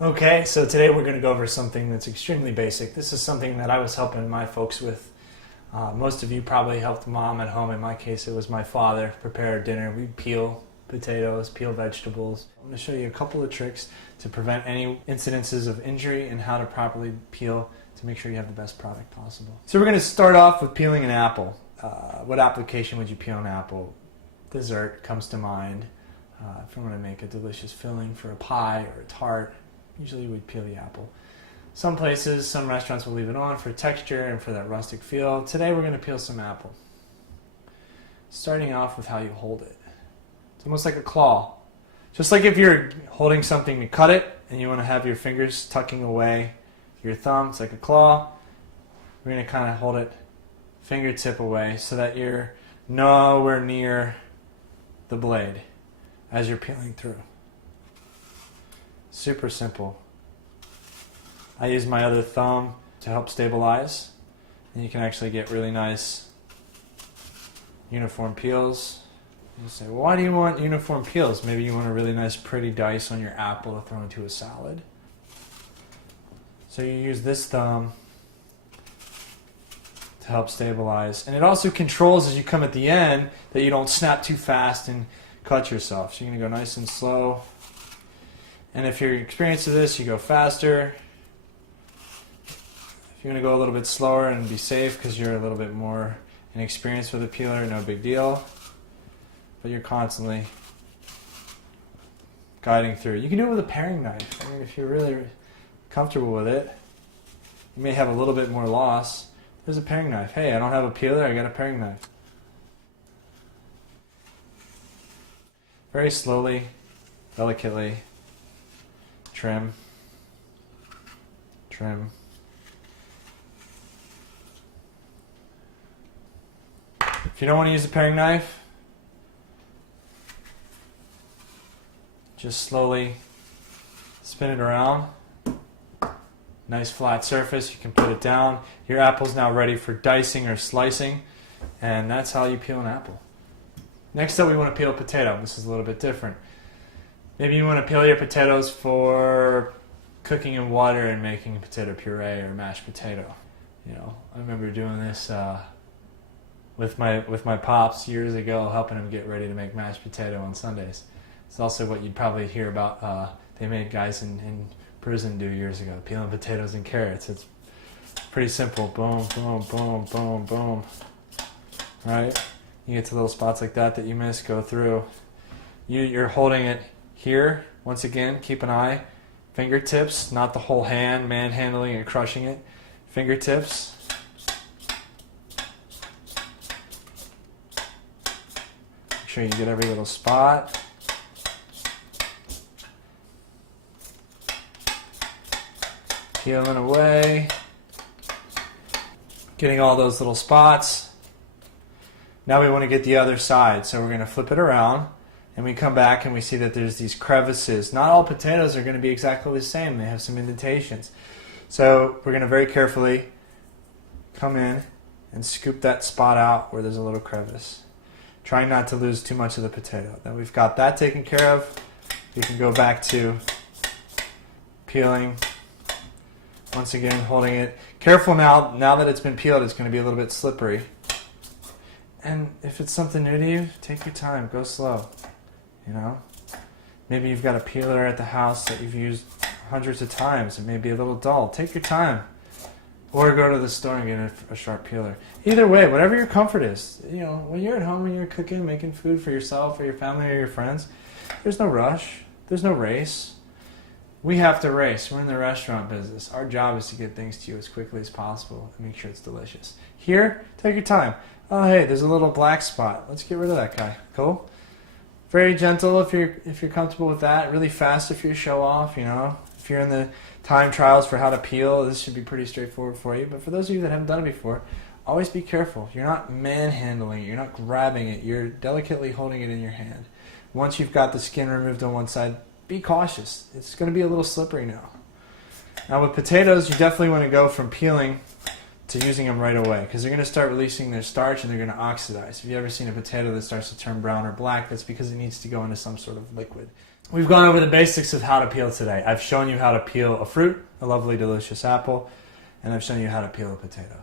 Okay, so today we're going to go over something that's extremely basic. This is something that I was helping my folks with. Most of you probably helped mom at home. In my case, it was my father prepare dinner. We peel potatoes, peel vegetables. I'm going to show you a couple of tricks to prevent any incidences of injury and how to properly peel to make sure you have the best product possible. So we're going to start off with peeling an apple. What application would you peel an apple? Dessert comes to mind. If you want to make a delicious filling for a pie or a tart, usually we'd peel the apple. Some places, some restaurants will leave it on for texture and for that rustic feel. Today we're going to peel some apple. Starting off with how you hold it. It's almost like a claw. Just like if you're holding something to cut it and you want to have your fingers tucking away your thumb, it's like a claw. We're going to kind of hold it fingertip away so that you're nowhere near the blade as you're peeling through. Super simple. I use my other thumb to help stabilize, and you can actually get really nice uniform peels. You say, well, why do you want uniform peels? Maybe you want a really nice pretty dice on your apple to throw into a salad. So you use this thumb to help stabilize, and it also controls as you come at the end that you don't snap too fast and cut yourself. So you're going to go nice and slow. And if you're experienced with this, you go faster. If you're going to go a little bit slower and be safe because you're a little bit more inexperienced with a peeler, no big deal. But you're constantly guiding through. You can do it with a paring knife. I mean, if you're really comfortable with it, you may have a little bit more loss. There's a paring knife. Hey, I don't have a peeler, I got a paring knife. Very slowly, delicately. Trim, trim. If you don't want to use a paring knife, just slowly spin it around. Nice flat surface, you can put it down. Your apple's now ready for dicing or slicing, and that's how you peel an apple. Next up, we want to peel a potato. This is a little bit different. Maybe you want to peel your potatoes for cooking in water and making a potato puree or mashed potato. You know, I remember doing this with my pops years ago, helping him get ready to make mashed potato on Sundays. It's also what you'd probably hear about they made guys in prison do years ago, peeling potatoes and carrots. It's pretty simple. Boom, boom, boom, boom, boom. Right? You get to little spots like that you miss, go through. You're holding it here, once again, keep an eye. Fingertips, not the whole hand, manhandling and crushing it. Fingertips. Make sure you get every little spot. Peeling away. Getting all those little spots. Now we want to get the other side, so we're going to flip it around. And we come back and we see that there's these crevices. Not all potatoes are going to be exactly the same. They have some indentations. So we're going to very carefully come in and scoop that spot out where there's a little crevice. Trying not to lose too much of the potato. Then we've got that taken care of. We can go back to peeling. Once again, holding it. Careful now that it's been peeled, it's going to be a little bit slippery. And if it's something new to you, take your time. Go slow. You know, maybe you've got a peeler at the house that you've used hundreds of times. It may be a little dull. Take your time. Or go to the store and get a sharp peeler. Either way, whatever your comfort is. You know, when you're at home and you're cooking, making food for yourself or your family or your friends, there's no rush. There's no race. We have to race. We're in the restaurant business. Our job is to get things to you as quickly as possible and make sure it's delicious. Here, take your time. Oh, hey, there's a little black spot. Let's get rid of that guy. Cool? Very gentle if you're comfortable with that. Really fast if you're a show off, you know. If you're in the time trials for how to peel, this should be pretty straightforward for you. But for those of you that haven't done it before, always be careful. You're not manhandling it. You're not grabbing it. You're delicately holding it in your hand. Once you've got the skin removed on one side, be cautious. It's going to be a little slippery now. Now with potatoes, you definitely want to go from peeling to using them right away because they're going to start releasing their starch and they're going to oxidize. If you've ever seen a potato that starts to turn brown or black, that's because it needs to go into some sort of liquid. We've gone over the basics of how to peel today. I've shown you how to peel a fruit, a lovely, delicious apple, and I've shown you how to peel a potato.